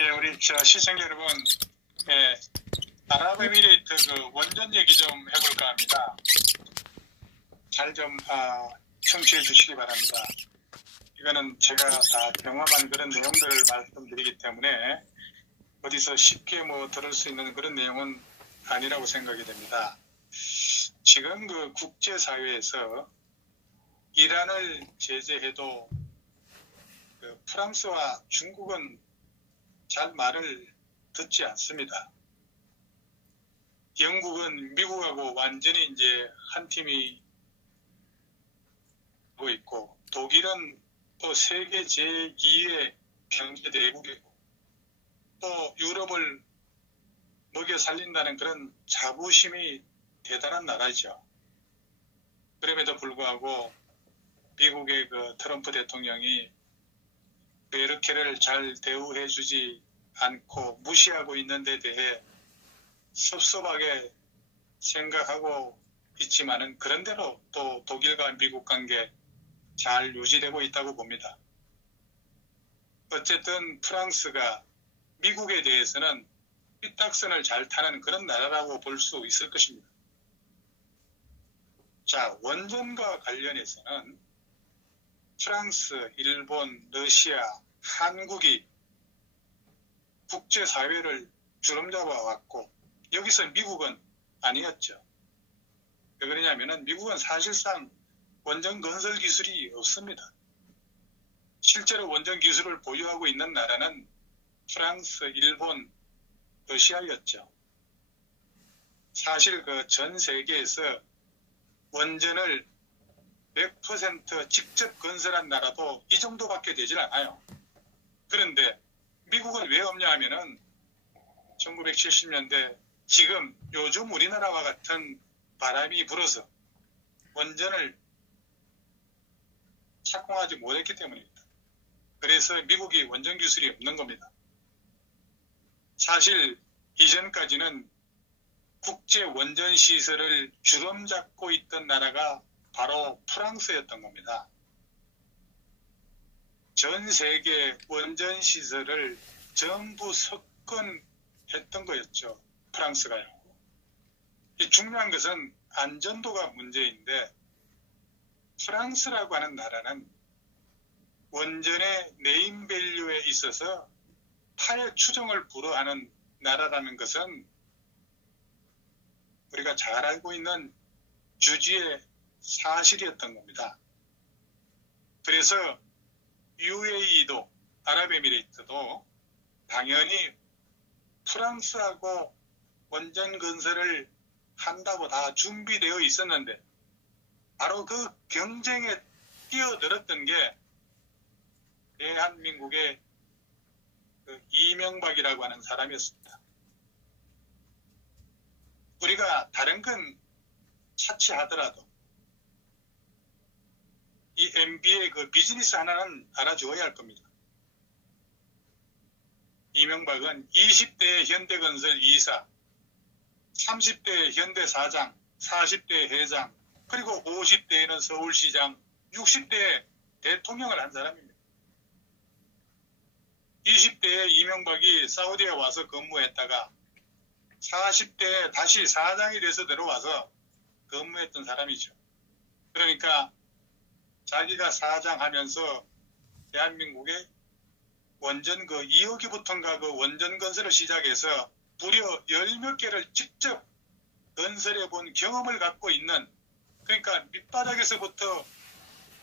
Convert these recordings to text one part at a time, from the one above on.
예, 우리 시청자 여러분, 예, 아랍에미레이트 그 원전 얘기 좀 해볼까 합니다. 잘 좀 청취해 주시기 바랍니다. 이거는 제가 다 경험한 그런 내용들을 말씀드리기 때문에 어디서 쉽게 들을 수 있는 그런 내용은 아니라고 생각이 됩니다. 지금 그 국제사회에서 이란을 제재해도 그 프랑스와 중국은 잘 말을 듣지 않습니다. 영국은 미국하고 완전히 이제 한 팀이 되고 있고, 독일은 또 세계 제2의 경제 대국이고, 또 유럽을 먹여 살린다는 그런 자부심이 대단한 나라죠. 그럼에도 불구하고 미국의 그 트럼프 대통령이 메르켈을 잘 대우해주지 않고 무시하고 있는 데 대해 섭섭하게 생각하고 있지만은 그런대로 또 독일과 미국 관계 잘 유지되고 있다고 봅니다. 어쨌든 프랑스가 미국에 대해서는 삐딱선을 잘 타는 그런 나라라고 볼 수 있을 것입니다. 자, 원전과 관련해서는 프랑스, 일본, 러시아, 한국이 국제사회를 주름잡아 왔고, 여기서 미국은 아니었죠. 왜 그러냐면은 미국은 사실상 원전 건설 기술이 없습니다. 실제로 원전 기술을 보유하고 있는 나라는 프랑스, 일본, 러시아였죠. 사실 그 전 세계에서 원전을 100% 직접 건설한 나라도 이 정도밖에 되질 않아요. 그런데 미국은 왜 없냐 하면은 1970년대 지금 요즘 우리나라와 같은 바람이 불어서 원전을 착공하지 못했기 때문입니다. 그래서 미국이 원전 기술이 없는 겁니다. 사실 이전까지는 국제 원전 시설을 주름잡고 있던 나라가 바로 프랑스였던 겁니다. 전 세계 원전 시설을 전부 석권했던 거였죠. 프랑스가요. 이 중요한 것은 안전도가 문제인데, 프랑스라고 하는 나라는 원전의 네임밸류에 있어서 타의 추종을 불허하는 나라라는 것은 우리가 잘 알고 있는 주지의 사실이었던 겁니다. 그래서 UAE도, 아랍에미레이트도 당연히 프랑스하고 원전 건설을 한다고 다 준비되어 있었는데, 바로 그 경쟁에 뛰어들었던 게 대한민국의 그 이명박이라고 하는 사람이었습니다. 우리가 다른 건 차치하더라도 이 MB의 그 비즈니스 하나는 알아줘야 할 겁니다. 이명박은 20대 현대건설 이사, 30대 현대사장, 40대 회장, 그리고 50대에는 서울시장, 60대에 대통령을 한 사람입니다. 20대에 이명박이 사우디에 와서 근무했다가 40대에 다시 사장이 돼서 들어와서 근무했던 사람이죠. 그러니까 자기가 사장하면서 대한민국의 원전 그 2호기부터인가 그 원전 건설을 시작해서 무려 10몇 개를 직접 건설해 본 경험을 갖고 있는, 그러니까 밑바닥에서부터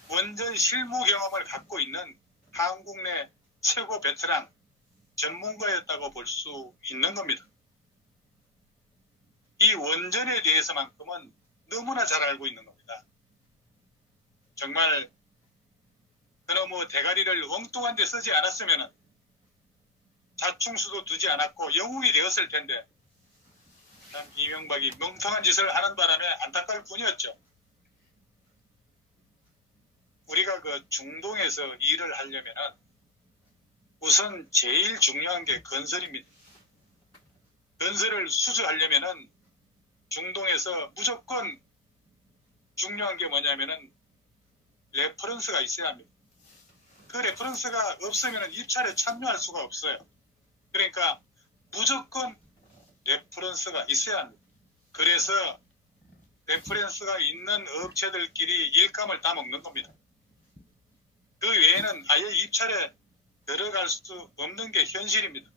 원전 실무 경험을 갖고 있는 한국 내 최고 베테랑 전문가였다고 볼 수 있는 겁니다. 이 원전에 대해서만큼은 너무나 잘 알고 있는 겁니다. 정말 그놈의 대가리를 엉뚱한 데 쓰지 않았으면 자충수도 두지 않았고 영웅이 되었을 텐데, 참 이명박이 멍청한 짓을 하는 바람에 안타까울 뿐이었죠. 우리가 그 중동에서 일을 하려면 우선 제일 중요한 게 건설입니다. 건설을 수주하려면 중동에서 무조건 중요한 게 뭐냐면은 레퍼런스가 있어야 합니다. 그 레퍼런스가 없으면 입찰에 참여할 수가 없어요. 그러니까 무조건 레퍼런스가 있어야 합니다. 그래서 레퍼런스가 있는 업체들끼리 일감을 따먹는 겁니다. 그 외에는 아예 입찰에 들어갈 수 없는 게 현실입니다.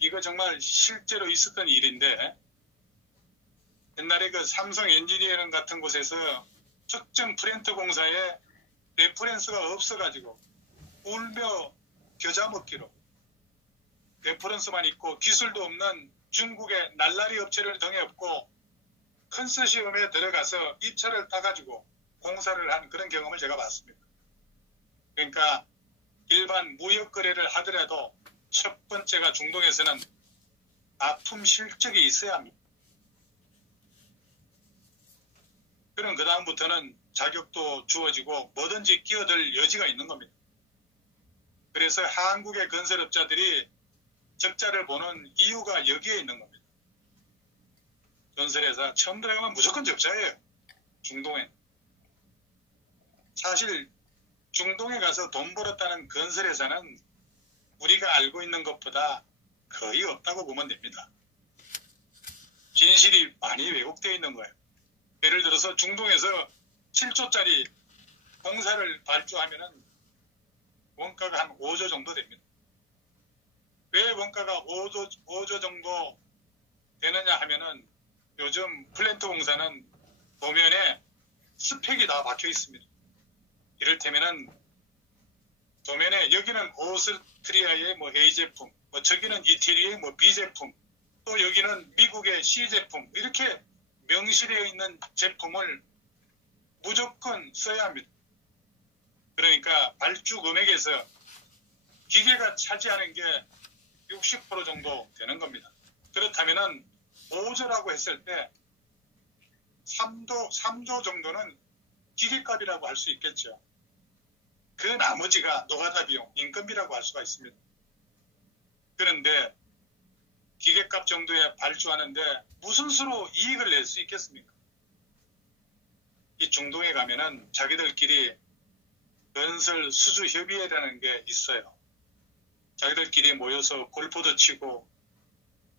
이거 정말 실제로 있었던 일인데, 옛날에 그 삼성 엔지니어링 같은 곳에서 특정 프린터 공사에 레퍼런스가 없어가지고 울며 겨자 먹기로 레퍼런스만 있고 기술도 없는 중국의 날라리 업체를 등에업고 컨소시엄에 들어가서 입찰을 따가지고 공사를 한 그런 경험을 제가 봤습니다. 그러니까 일반 무역 거래를 하더라도 첫 번째가 중동에서는 납품 실적이 있어야 합니다. 그럼 그 다음부터는 자격도 주어지고 뭐든지 끼어들 여지가 있는 겁니다. 그래서 한국의 건설업자들이 적자를 보는 이유가 여기에 있는 겁니다. 건설회사 처음 들어가면 무조건 적자예요. 중동에. 사실 중동에 가서 돈 벌었다는 건설회사는 우리가 알고 있는 것보다 거의 없다고 보면 됩니다. 진실이 많이 왜곡되어 있는 거예요. 예를 들어서 중동에서 7조짜리 공사를 발주하면은 원가가 한 5조 정도 됩니다. 왜 원가가 5조 정도 되느냐 하면은 요즘 플랜트 공사는 도면에 스펙이 다 박혀 있습니다. 이를테면은 도면에 여기는 오스트리아의 뭐 A 제품, 뭐 저기는 이태리의 뭐 B 제품, 또 여기는 미국의 C 제품, 이렇게 명시되어 있는 제품을 무조건 써야 합니다. 그러니까 발주 금액에서 기계가 차지하는 게 60% 정도 되는 겁니다. 그렇다면은 5조라고 했을 때 3조 정도는 기계값이라고 할 수 있겠죠. 그 나머지가 노가다 비용, 인건비라고 할 수가 있습니다. 그런데 기계값 정도에 발주하는데 무슨 수로 이익을 낼 수 있겠습니까? 이 중동에 가면은 자기들끼리 건설 수주 협의회라는 게 있어요. 자기들끼리 모여서 골프도 치고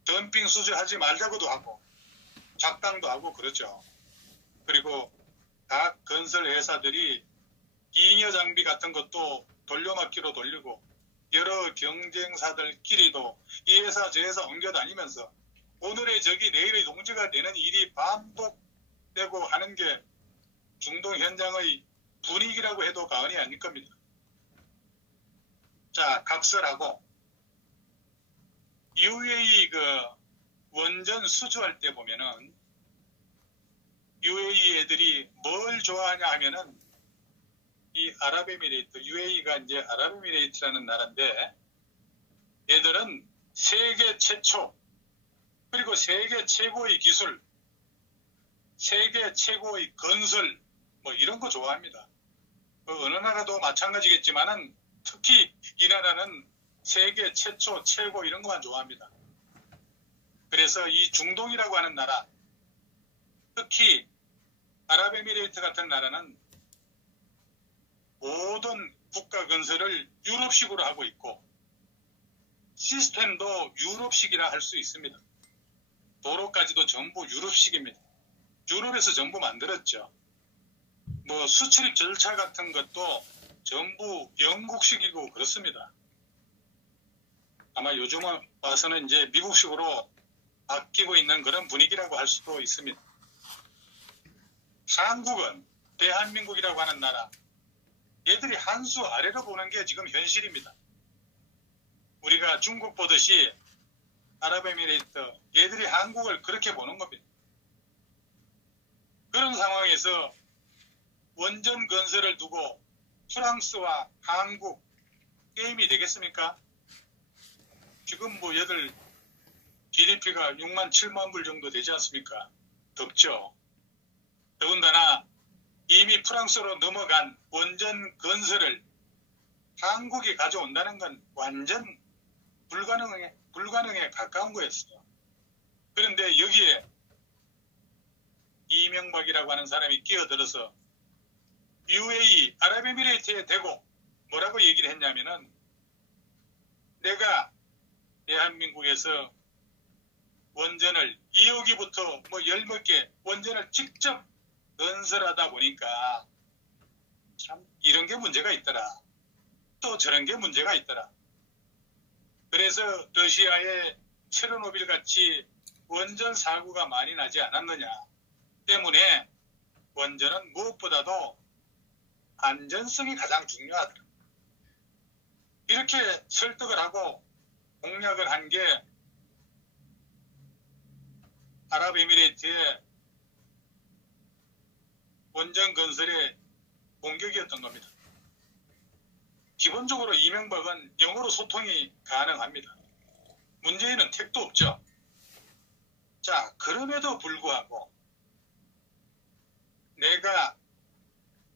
덤핑 수주하지 말자고도 하고 작당도 하고 그러죠. 그리고 각 건설 회사들이 잉여 장비 같은 것도 돌려막기로 돌리고 여러 경쟁사들끼리도 이 회사 저 회사 옮겨다니면서 오늘의 적이 내일의 동지가 되는 일이 반복되고 하는 게 중동 현장의 분위기라고 해도 과언이 아닐 겁니다. 자, 각설하고 UAE 그 원전 수주할 때 보면은 UAE 애들이 뭘 좋아하냐 하면은 이 아랍에미레이트, UAE가 이제 아랍에미레이트라는 나라인데 얘들은 세계 최초 그리고 세계 최고의 기술, 세계 최고의 건설 뭐 이런 거 좋아합니다. 어느 나라도 마찬가지겠지만은 특히 이 나라는 세계 최초, 최고 이런 것만 좋아합니다. 그래서 이 중동이라고 하는 나라, 특히 아랍에미레이트 같은 나라는 모든 국가 건설을 유럽식으로 하고 있고 시스템도 유럽식이라 할 수 있습니다. 도로까지도 전부 유럽식입니다. 유럽에서 전부 만들었죠. 뭐 수출입 절차 같은 것도 전부 영국식이고 그렇습니다. 아마 요즘 와서는 이제 미국식으로 바뀌고 있는 그런 분위기라고 할 수도 있습니다. 한국은 대한민국이라고 하는 나라, 얘들이 한 수 아래로 보는 게 지금 현실입니다. 우리가 중국 보듯이 아랍에미레이트, 얘들이 한국을 그렇게 보는 겁니다. 그런 상황에서 원전 건설을 두고 프랑스와 한국 게임이 되겠습니까? 지금 뭐 얘들 GDP가 6만 7만 불 정도 되지 않습니까? 덥죠. 더군다나 이미 프랑스로 넘어간 원전 건설을 한국이 가져온다는 건 완전 불가능에 가까운 거였어요. 그런데 여기에 이명박이라고 하는 사람이 끼어들어서 UAE, 아랍에미레이트에 대고 뭐라고 얘기를 했냐면은 내가 대한민국에서 원전을 2호기부터 뭐 10몇 개 원전을 직접 건설하다 보니까 참 이런 게 문제가 있더라. 또 저런 게 문제가 있더라. 그래서 러시아의 체르노빌 같이 원전 사고가 많이 나지 않았느냐 때문에 원전은 무엇보다도 안전성이 가장 중요하다. 이렇게 설득을 하고 공약을 한 게 아랍에미레이트의 원전 건설의 공격이었던 겁니다. 기본적으로 이명박은 영어로 소통이 가능합니다. 문재인은 택도 없죠. 자, 그럼에도 불구하고 내가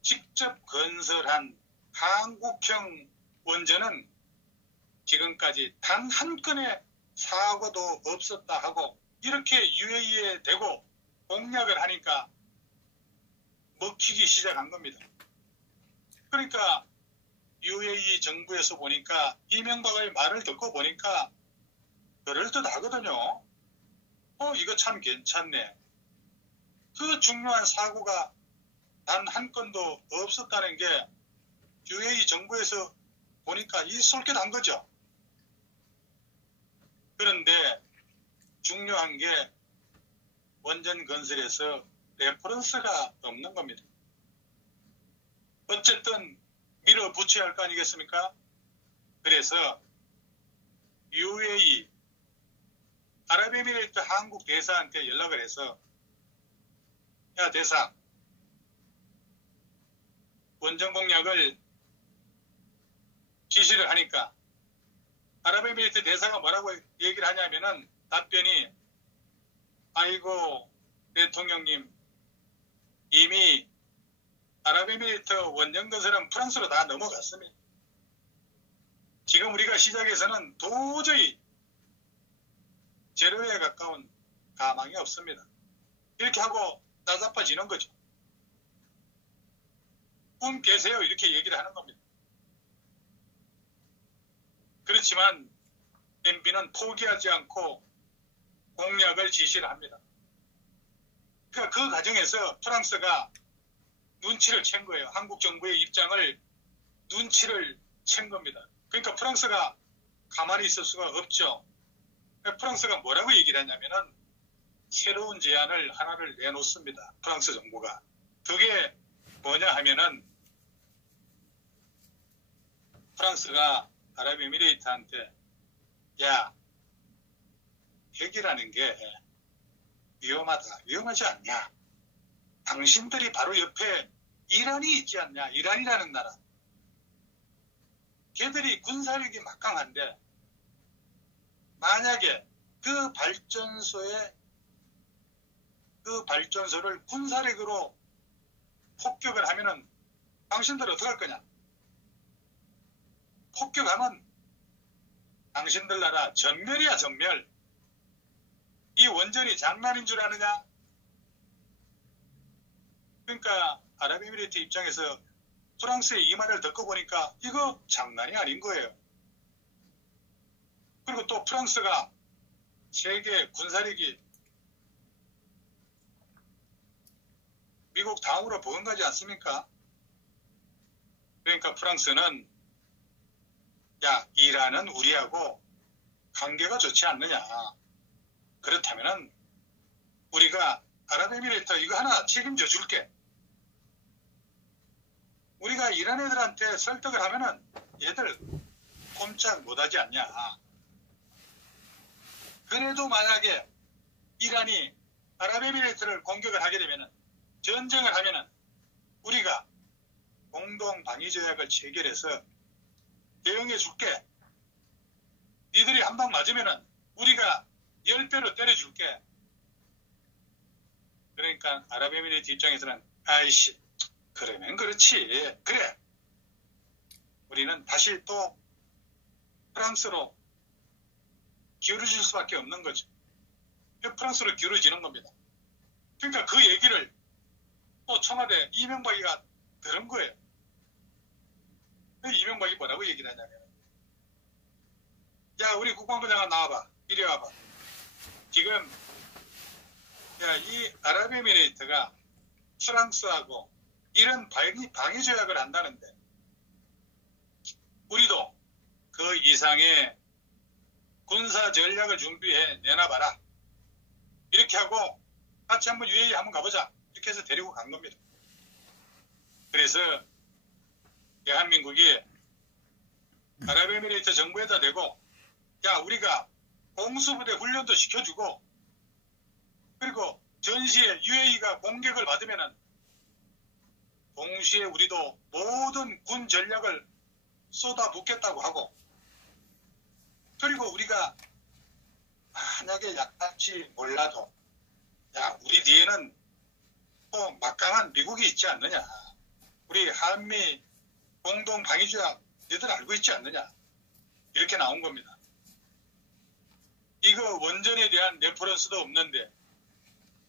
직접 건설한 한국형 원전은 지금까지 단 한 건의 사고도 없었다 하고 이렇게 UAE에 대고 공약을 하니까 먹히기 시작한 겁니다. 그러니까 UAE 정부에서 보니까 이명박의 말을 듣고 보니까 그럴듯하거든요. 이거 참 괜찮네. 그 중요한 사고가 단 한 건도 없었다는 게 UAE 정부에서 보니까 이 솔깃한 거죠. 그런데 중요한 게 원전 건설에서 레퍼런스가 없는 겁니다. 어쨌든 밀어붙여야 할 거 아니겠습니까? 그래서 UAE 아랍에미레이트 한국 대사한테 연락을 해서 야 대사 원전 공약을 지시를 하니까 아랍에미레이트 대사가 뭐라고 얘기를 하냐면은 답변이 아이고 대통령님 이미 아랍에미레이트 원전 건설은 프랑스로 다 넘어갔습니다. 지금 우리가 시작해서는 도저히 제로에 가까운 가망이 없습니다. 이렇게 하고 나자빠지는 거죠. 꿈 계세요 이렇게 얘기를 하는 겁니다. 그렇지만 MB는 포기하지 않고 공약을 지시를 합니다. 그러니까 그 과정에서 프랑스가 눈치를 챈 거예요. 한국 정부의 입장을 눈치를 챈 겁니다. 그러니까 프랑스가 가만히 있을 수가 없죠. 프랑스가 뭐라고 얘기를 하냐면은 새로운 제안을 하나를 내놓습니다. 프랑스 정부가. 그게 뭐냐 하면은 프랑스가 아랍에미레이트한테 야 핵이라는 게 위험하다. 위험하지 않냐. 당신들이 바로 옆에 이란이 있지 않냐. 이란이라는 나라. 걔들이 군사력이 막강한데 만약에 그 발전소를 군사력으로 폭격을 하면은 당신들 어떡할 거냐? 폭격하면 당신들 나라 전멸이야 전멸. 이 원전이 장난인 줄 아느냐? 그러니까 아랍에미레이트 입장에서 프랑스의 이 말을 듣고 보니까 이거 장난이 아닌 거예요. 그리고 또 프랑스가 세계 군사력이 미국 다음으로 버금가지 않습니까? 그러니까 프랑스는 야 이란은 우리하고 관계가 좋지 않느냐. 그렇다면은 우리가 아랍에미레이트 이거 하나 책임져 줄게. 우리가 이란 애들한테 설득을 하면은 얘들 꼼짝 못하지 않냐. 그래도 만약에 이란이 아랍에미레이트를 공격을 하게 되면은 전쟁을 하면은 우리가 공동방위조약을 체결해서 대응해 줄게. 니들이 한 방 맞으면은 우리가 10배로 때려줄게. 그러니까 아랍에미레이트 입장에서는 아이씨 그러면 그렇지. 그래. 우리는 다시 또 프랑스로 기울어질 수밖에 없는 거죠. 프랑스로 기울어지는 겁니다. 그러니까 그 얘기를 또 청와대 이명박이가 들은 거예요. 이명박이 뭐라고 얘기를 하냐면 야, 우리 국방부장관 나와봐. 이리 와봐. 지금 야, 이 아랍에미레이트가 프랑스하고 이런 방위 조약을 한다는데 우리도 그 이상의 군사 전략을 준비해 내놔봐라. 이렇게 하고 같이 한번 UAE 한번 가보자. 이렇게 해서 데리고 간 겁니다. 그래서 대한민국이 아랍에미레이트 정부에다 대고 야, 우리가 공수부대 훈련도 시켜주고 그리고 전시에 UAE가 공격을 받으면은 동시에 우리도 모든 군 전략을 쏟아붓겠다고 하고 그리고 우리가 만약에 약할지 몰라도 야, 우리 뒤에는 또 막강한 미국이 있지 않느냐. 우리 한미 공동 방위조약 너희들 알고 있지 않느냐. 이렇게 나온 겁니다. 이거 원전에 대한 레퍼런스도 없는데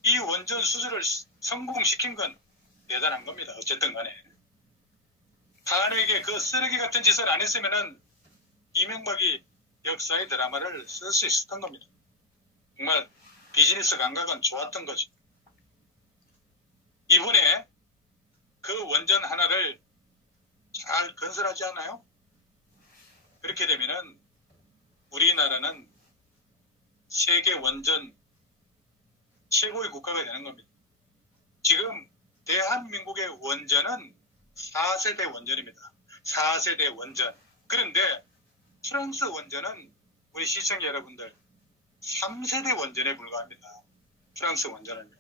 이 원전 수주를 성공시킨 건 대단한 겁니다. 어쨌든 간에. 탄핵에 그 쓰레기 같은 짓을 안 했으면은 이명박이 역사의 드라마를 쓸 수 있었던 겁니다. 정말 비즈니스 감각은 좋았던 거죠. 이번에 그 원전 하나를 잘 건설하지 않아요? 그렇게 되면은 우리나라는 세계 원전 최고의 국가가 되는 겁니다. 지금 대한민국의 원전은 4세대 원전입니다. 4세대 원전. 그런데 프랑스 원전은 우리 시청자 여러분들 3세대 원전에 불과합니다. 프랑스 원전은.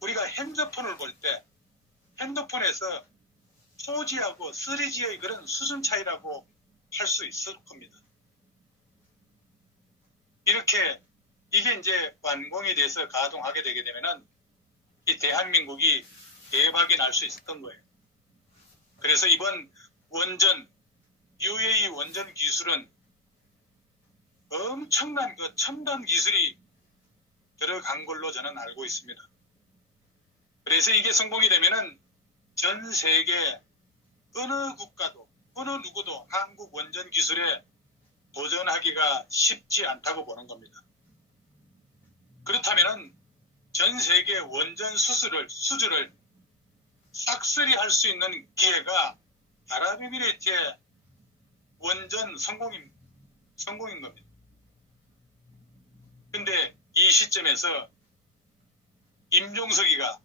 우리가 핸드폰을 볼 때 핸드폰에서 4G하고 3G의 그런 수준 차이라고 할 수 있을 겁니다. 이렇게 이게 이제 완공이 돼서 가동하게 되게 되면은 이 대한민국이 대박이 날 수 있었던 거예요. 그래서 이번 원전, UAE 원전 기술은 엄청난 그 첨단 기술이 들어간 걸로 저는 알고 있습니다. 그래서 이게 성공이 되면은 전 세계 어느 국가도, 어느 누구도 한국 원전 기술에 도전하기가 쉽지 않다고 보는 겁니다. 그렇다면은 전 세계 원전 수주를 싹쓸이 할 수 있는 기회가 아랍에미레이트의 원전 성공인 겁니다. 근데 이 시점에서 임종석이가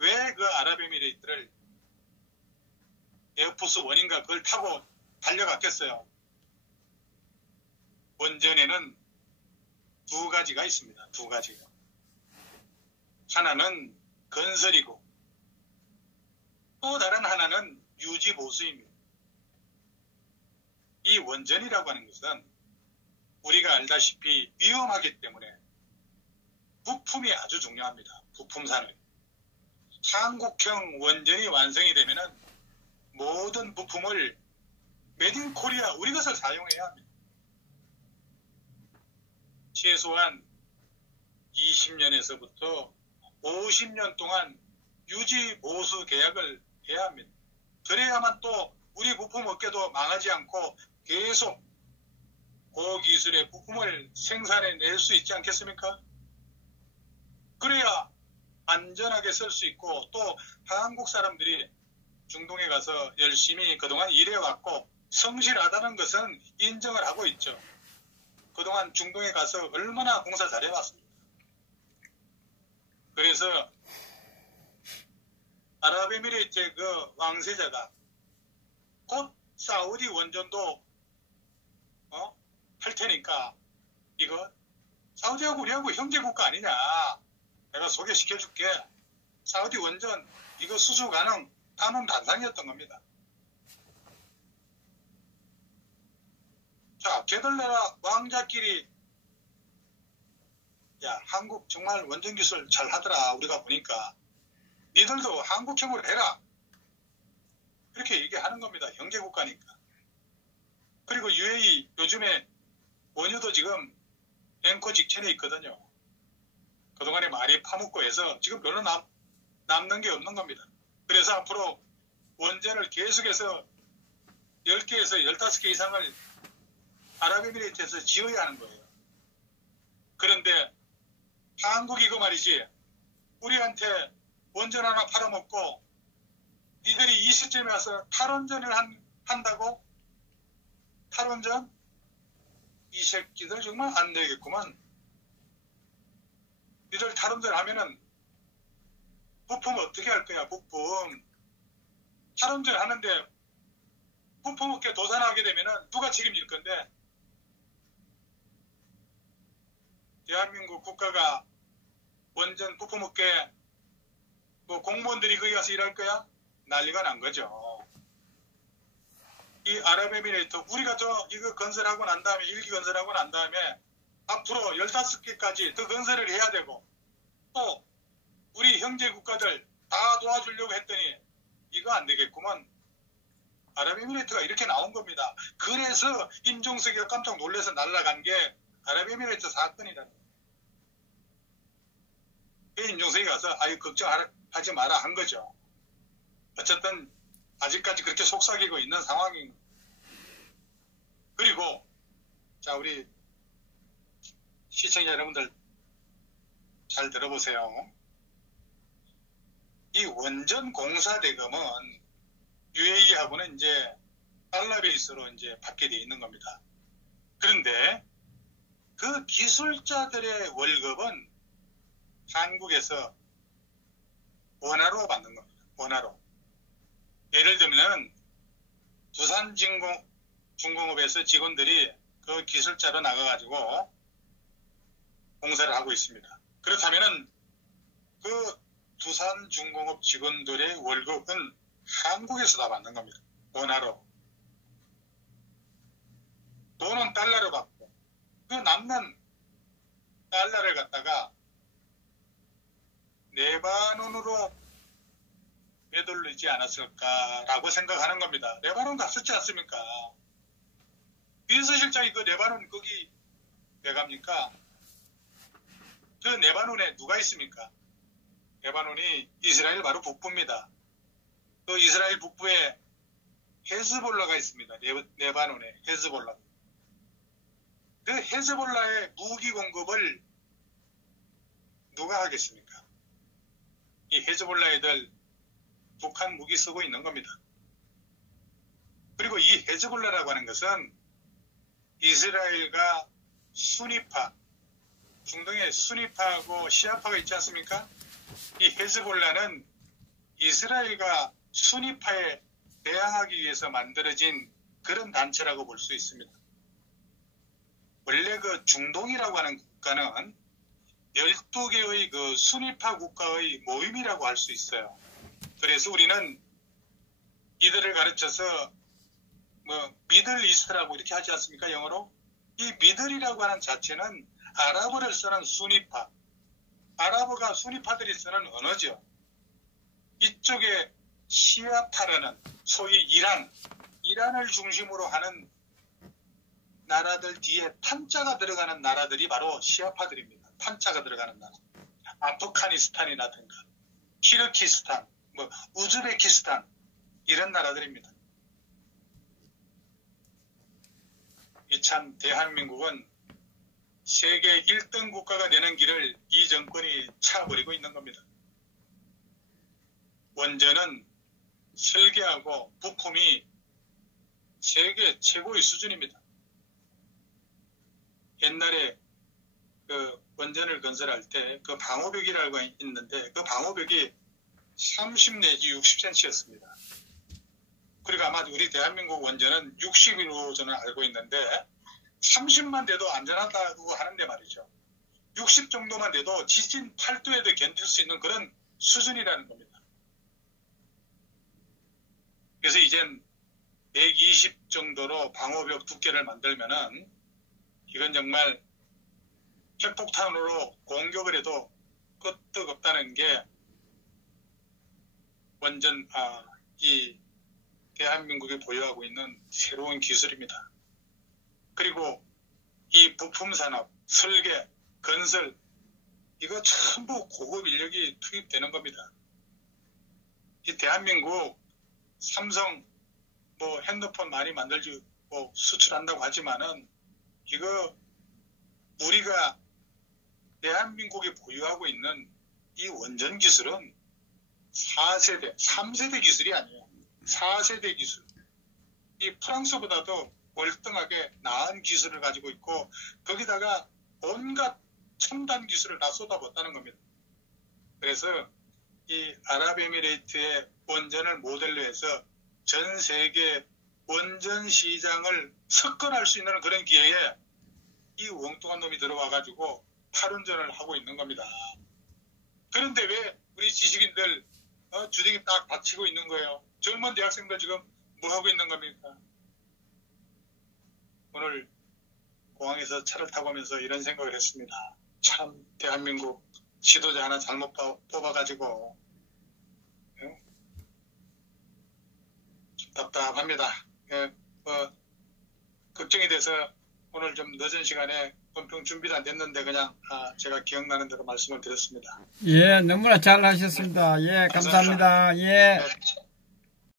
왜 그 아랍에미레이트를 에어포스 1인가 그걸 타고 달려갔겠어요? 원전에는 두 가지가 있습니다. 두 가지가. 하나는 건설이고 또 다른 하나는 유지 보수입니다. 이 원전이라고 하는 것은 우리가 알다시피 위험하기 때문에 부품이 아주 중요합니다. 부품 산업. 한국형 원전이 완성이 되면은 모든 부품을 메드 인 코리아 우리 것을 사용해야 합니다. 최소한 20년에서부터 50년 동안 유지 보수 계약을 해야 합니다. 그래야만 또 우리 부품 업계도 망하지 않고 계속 고기술의 부품을 생산해낼 수 있지 않겠습니까? 그래야 안전하게 쓸 수 있고 또 한국 사람들이 중동에 가서 열심히 그동안 일해왔고 성실하다는 것은 인정을 하고 있죠. 그동안 중동에 가서 얼마나 공사 잘해왔습니다. 그래서 아랍에미레이트의 그 왕세자가 곧 사우디 원전도 할 테니까 이거 사우디하고 우리하고 형제국가 아니냐. 내가 소개시켜줄게. 사우디 원전 이거 수주 가능 단언단상이었던 겁니다. 자, 걔들나라 왕자끼리 야, 한국 정말 원전 기술 잘 하더라. 우리가 보니까 니들도 한국형으로 해라. 그렇게 얘기하는 겁니다. 형제국가니까. 그리고 UAE 요즘에 원유도 지금 앵커 직전에 있거든요. 그동안에 많이 파묻고 해서 지금 별로 남는 게 없는 겁니다. 그래서 앞으로 원전을 계속해서 10개에서 15개 이상을 아랍에미레이트에서 지어야 하는 거예요. 그런데 한국이 그 말이지, 우리한테 원전 하나 팔아먹고 니들이 이 시점에 와서 탈원전을 한다고? 탈원전? 이 새끼들 정말 안 되겠구만. 니들 탈원전 하면은 부품 어떻게 할 거야, 부품. 탈원전 하는데 부품 업계 도산하게 되면은 누가 책임질 건데? 대한민국 국가가 원전 부품 업계 뭐 공무원들이 거기 가서 일할 거야? 난리가 난 거죠. 이 아랍에미레이트, 우리가 이거 건설하고 난 다음에, 1기 건설하고 난 다음에 앞으로 15개까지 더 건설을 해야 되고, 또 우리 형제 국가들 다 도와주려고 했더니 이거 안 되겠구만. 아랍에미레이트가 이렇게 나온 겁니다. 그래서 임종석이가 깜짝 놀라서 날아간 게 아랍에미레이트 사건이라는 거예요. 임종석이 가서 아유 걱정하지 마라 한 거죠. 어쨌든 아직까지 그렇게 속삭이고 있는 상황인 거예요. 그리고 자, 우리 시청자 여러분들 잘 들어보세요. 이 원전 공사 대금은 UAE하고는 이제 달러 베이스로 이제 받게 되어 있는 겁니다. 그런데 그 기술자들의 월급은 한국에서 원화로 받는 겁니다. 원화로. 예를 들면 두산중공업에서 직원들이 그 기술자로 나가가지고 공사를 하고 있습니다. 그렇다면은 그 두산중공업 직원들의 월급은 한국에서 다 받는 겁니다. 원화로. 돈은 달러로 받고 그 남는 달러를 갖다가 레바논으로 매돌리지 않았을까라고 생각하는 겁니다. 레바논 갔었지 않습니까? 비서실장이 그 레바논 거기 왜 갑니까? 그 레바논에 누가 있습니까? 레바논이 이스라엘 바로 북부입니다. 그 이스라엘 북부에 헤즈볼라가 있습니다. 레바논에 헤즈볼라. 그 헤즈볼라의 무기 공급을 누가 하겠습니까? 이 헤즈볼라 애들 북한 무기 쓰고 있는 겁니다. 그리고 이 헤즈볼라라고 하는 것은 이스라엘과 수니파, 중동에 수니파하고 시아파가 있지 않습니까? 이 헤즈볼라는 이스라엘과 수니파에 대항하기 위해서 만들어진 그런 단체라고 볼 수 있습니다. 원래 그 중동이라고 하는 국가는 12개의 그 수니파 국가의 모임이라고 할 수 있어요. 그래서 우리는 이들을 가르쳐서 미들 이스트라고 이렇게 하지 않습니까? 영어로? 이 미들이라고 하는 자체는 아랍어를 쓰는 수니파, 아랍어가 수니파들이 쓰는 언어죠. 이쪽에 시아파라는 소위 이란을 중심으로 하는 나라들 뒤에 판자가 들어가는 나라들이 바로 시아파들입니다. 판자가 들어가는 나라. 아프가니스탄이라든가 키르기스탄, 우즈베키스탄 이런 나라들입니다. 이 참 대한민국은 세계 1등 국가가 되는 길을 이 정권이 차버리고 있는 겁니다. 원전은 설계하고 부품이 세계 최고의 수준입니다. 옛날에 그 원전을 건설할 때 그 방호벽이라고 있는데 그 방호벽이 30 내지 60cm였습니다. 그리고 아마 우리 대한민국 원전은 60으로 저는 알고 있는데 30만 돼도 안전하다고 하는데 말이죠. 60 정도만 돼도 지진 8도에도 견딜 수 있는 그런 수준이라는 겁니다. 그래서 이젠 120 정도로 방호벽 두께를 만들면은 이건 정말 핵폭탄으로 공격을 해도 끄떡없다는 게 완전 이 대한민국이 보유하고 있는 새로운 기술입니다. 그리고 이 부품 산업, 설계, 건설 이거 전부 고급 인력이 투입되는 겁니다. 이 대한민국 삼성 핸드폰 많이 만들고 수출한다고 하지만은 이거 우리가 대한민국이 보유하고 있는 이 원전 기술은 4세대, 3세대 기술이 아니에요. 4세대 기술. 이 프랑스보다도 월등하게 나은 기술을 가지고 있고 거기다가 온갖 첨단 기술을 다 쏟아붓다는 겁니다. 그래서 이 아랍에미레이트의 원전을 모델로 해서 전 세계 원전 시장을 석권할 수 있는 그런 기회에 이 엉뚱한 놈이 들어와가지고 탈원전을 하고 있는 겁니다. 그런데 왜 우리 지식인들 주둥이 딱 받치고 있는 거예요? 젊은 대학생들 지금 뭐 하고 있는 겁니까? 오늘 공항에서 차를 타고 오면서 이런 생각을 했습니다. 참 대한민국 지도자 하나 잘못 뽑아가지고 답답합니다. 걱정이 돼서 오늘 좀 늦은 시간에 본평 준비도 안 됐는데 그냥 제가 기억나는 대로 말씀을 드렸습니다. 예, 너무나 잘 하셨습니다. 예, 감사합니다. 예. 네.